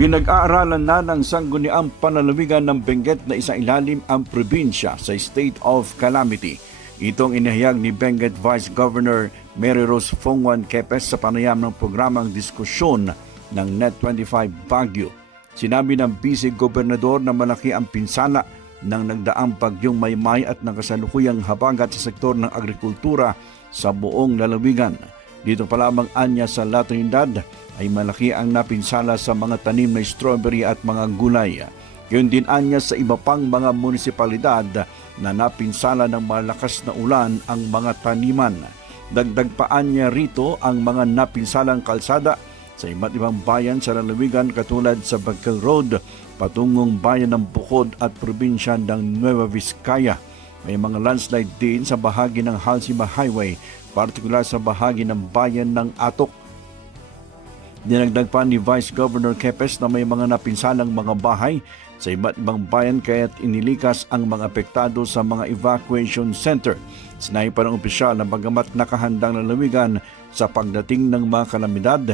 Pinag-aaralan na ng sangguniang panlalawigan ng Benguet na isailalim ang probinsya sa state of calamity. Itong inihayag ni Benguet Vice Governor Mary Rose Fongwan Kepes sa panayam ng programang diskusyon ng Net25 Baguio. Sinabi ng Vice Gobernador na malaki ang pinsala ng nagdaang bagyong Maymay at ng kasalukuyang habagat sa sektor ng agrikultura sa buong lalawigan. Dito pa lamang anya sa La Trinidad ay malaki ang napinsala sa mga tanim na strawberry at mga gulay. Yun din anya sa iba pang mga munisipalidad na napinsala ng malakas na ulan ang mga taniman. Dagdag pa anya rito ang mga napinsalang kalsada sa iba't ibang bayan sa lalawigan katulad sa Bagcal Road, patungong bayan ng Bukod at probinsya ng Nueva Vizcaya. May mga landslide din sa bahagi ng Halsima Highway, partikular sa bahagi ng bayan ng Atok. Dinagdag pa ni Vice Governor Kepes na may mga napinsalang mga bahay sa iba't ibang bayan kaya't inilikas ang mga apektado sa mga evacuation center. Sinabi pa ng opisyal na bagamat nakahandang lalawigan sa pagdating ng mga kalamidad,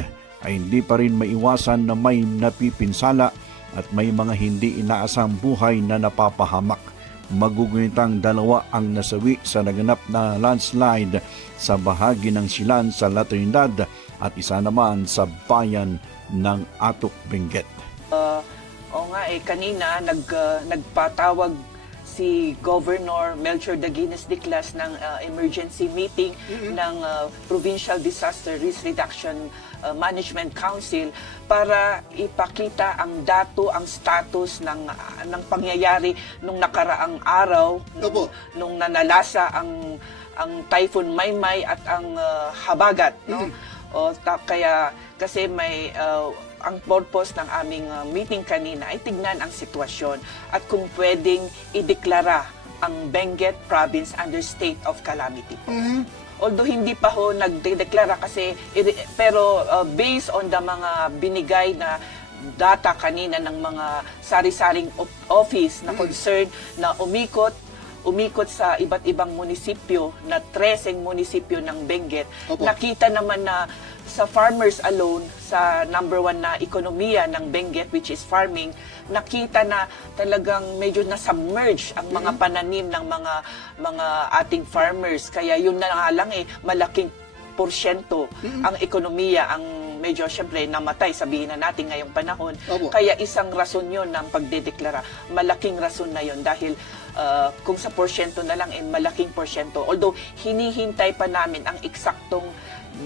ay hindi pa rin maiwasan na may napipinsala at may mga hindi inaasang buhay na napapahamak. Magugunitang 2 ang nasawi sa naganap na landslide sa bahagi ng Silan sa La Trinidad at isa naman sa bayan ng Atok, Benguet. Kanina nagpatawag si Governor Melchor Daguines Diclas ng emergency meeting ng Provincial Disaster Risk Reduction Management Council para ipakita ang dato, ang status ng pangyayari nung nakaraang araw nung nanalasa ang Typhoon Maymay at ang habagat, no? Kaya kasi may ang purpose ng aming meeting kanina ay tignan ang sitwasyon at kung pwedeng ideklara ang Benguet Province under state of calamity po. Although hindi pa ho nagdeklara kasi pero based on the mga binigay na data kanina ng mga sari-saring office na concerned na umikot sa iba't ibang munisipyo na 13 munisipyo ng Benguet. Nakita naman na sa farmers alone, sa number 1 na ekonomiya ng Benguet, which is farming, nakita na talagang medyo na-submerge ang mga pananim ng mga ating farmers. Kaya yun na nga lang malaking porsyento ang ekonomiya ang medyo syempre namatay, sabihin na natin ngayong panahon. Kaya isang rason yun ng pagdedeklara. Malaking rason na yun dahil kung sa porsyento na lang, malaking porsyento. Although hinihintay pa namin ang eksaktong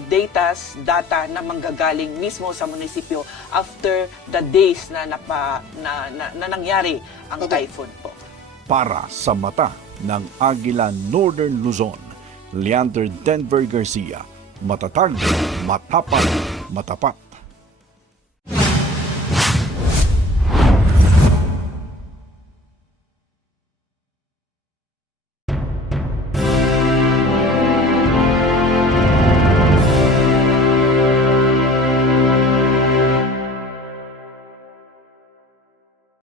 data na manggagaling mismo sa munisipyo after the days na nangyari ang typhoon po. Para sa mata ng Agila Northern Luzon, Leander Denver Garcia, matatag, matapang, matapat.